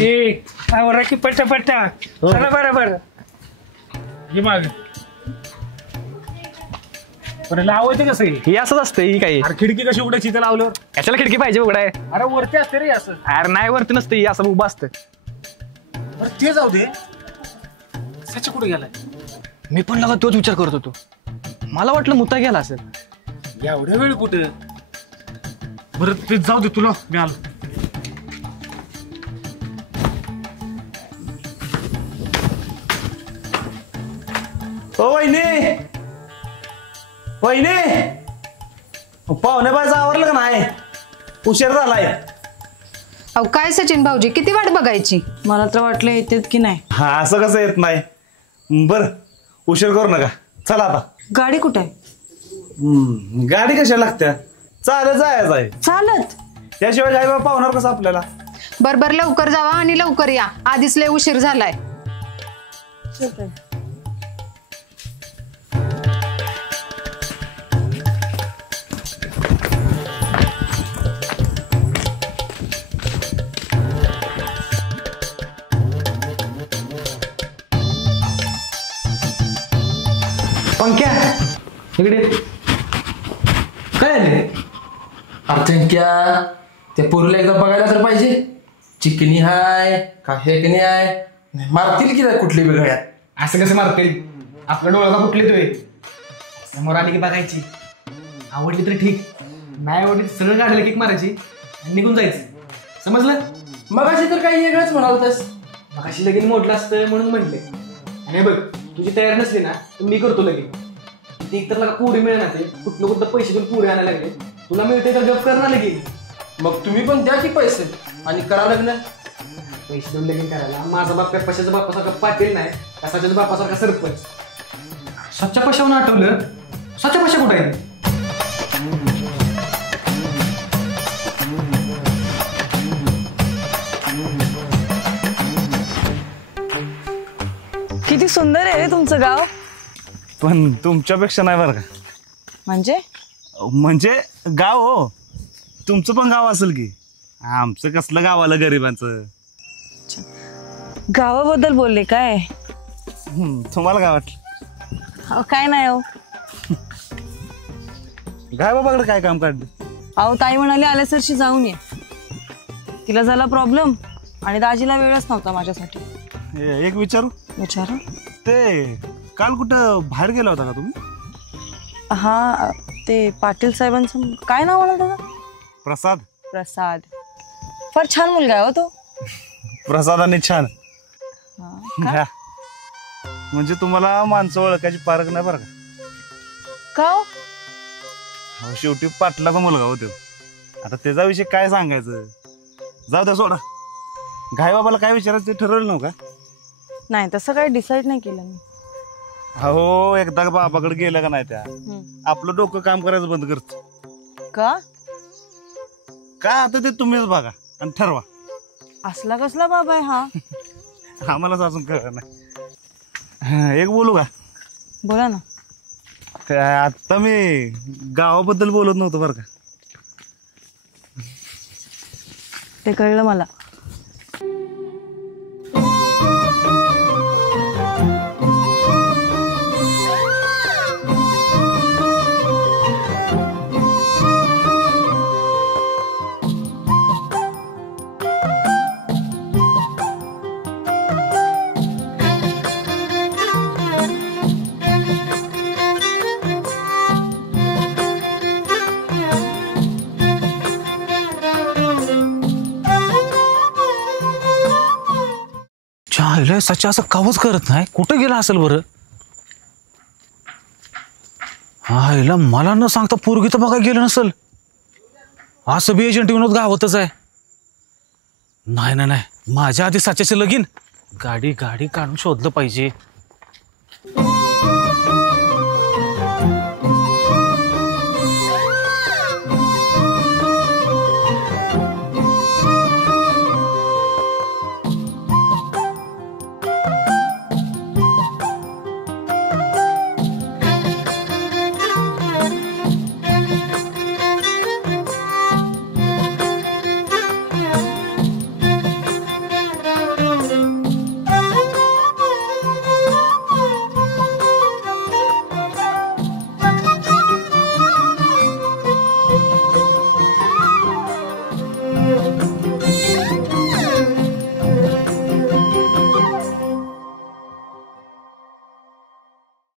की पट्टा चला बरोबर हे माग पण लावायचं कसं हे असंच असतं ही काही. अरे खिडकी कशी उघडायची इथं लावल्यावर? कशाला खिडकी पाहिजे उघडाय? अरे वरती असते रे असं. अरे नाही वरती नसतं ही असं उभं असतं. अरे ते जाऊ दे, सच्या कुठे गेलाय? मी पण लगा तोच विचार करत होतो. मला वाटलं मुता गेला असेल. एवढ्या वेळ कुठे? बरं ते जाऊ दे, तुला मी आलो. ओ वहिनी, वहिनी, पाहुणे बायचं आवरलं का नाही? उशीर झालाय. अहो काय सचिन भाऊजी, किती वाट बघायची? मला तर वाटलं येतात की नाही. हा असं कसं येत नाही. बर उशीर करू नका, चला आता. गाडी कुठे आहे? गाडी कशाला लागत्या? चालत जायचं आहे. चालत? त्याशिवाय काय बाबा पाहुणार कसं आपल्याला? बर लवकर जावा आणि लवकर या, आधीच लय उशीर झालाय. पंख्या इकडे काय आले? अर्चंक्या त्या पोरीला एकदा बघायला तर पाहिजे. चिकनी हाय का हेकनी हाय? मारतील की कुठली वेगळ्यात? असं कसं मारतील? आपल्या डोळ्याला कुठली तुम्ही समोर आली की बघायची. आवडली तर ठीक, नाही आवडली तर सरळ गाडीला किक मारायची आणि निघून जायचं. समजलं? मगाशी तर काही वेगळंच म्हणाल होतास. मगाशी लगीन मोडलं असतं म्हणून म्हणले. आणि बघ तुझी तयार नसली ना तर मी करतो लगीन. ते एक तर पुरी मिळणार, ते कुठलं कुठलं पैसे देऊन पुरी आणायला लागले. तुला मिळते तर गप करणार लगीन. मग तुम्ही पण द्या की पैसे आणि करा लग्न. पैसे देऊन लगीन करायला माझा बाप काय पशाच्या बापासारखा पाटील नाही, कसाच्याच बापासारखा सरपंच. सच्चा पशावरून आठवलं, सच्चा पशा कुठे आहे? किती सुंदर आहे रे तुमचं गाव. पण तुमच्यापेक्षा नाही बरं का. म्हणजे गाव हो, तुमचं पण गाव असेल की. आमचं कसलं गाव आलं गरिबांचं. गावाबद्दल बोलले काय? तुम्हाला काय वाटलं? काय नाही हो. गाय बाबाकडे काय काम काढलं? अहो ताई म्हणाले आल्यासरशी जाऊन ये. तिला झाला प्रॉब्लेम आणि दाजीला वेळच नव्हता माझ्यासाठी. एक विचारू? विचारा. ते काल कुठं बाहेर गेला होता का तुम्ही? हा ते पाटील साहेबांचं काय नाव म्हणा त्याचं? प्रसाद. प्रसाद फार छान मुलगा आहे हो तो. प्रसादाने छान. म्हणजे तुम्हाला माणसं ओळखायची पारख नाही बरं का? हो शेवटी पाटलाचा मुलगा होतो. आता त्याचा विषय काय सांगायचं, जाऊ द्या सोडा. गाय बाबाला काय विचारायचं ते ठरवलं नव्हतं का? नाही तसं काही डिसाईड नाही केलं मी. हो एकदा बाबाकडे गेलं का नाही त्या आपलं डोकं काम करायचं बंद करत का? काय आता ते तुम्हीच बघा आणि ठरवा. असला कसला बाबा आहे हा? आम्हालाच अजून कळलं नाही. एक बोलू का? बोला ना. आता मी गावाबद्दल बोलत नव्हतो बरं का. ते कळलं मला. सच्चा असं कावच करत नाही, कुठं गेला असेल बरं? हा हिला मला न सांगता पोरगी तर बघा गेलं नसेल. असं बी एजंट विनोद गावातच आहे. नाही नाही नाही, माझ्या आधी सच्याचे लगीन. गाडी काढून शोधलं पाहिजे.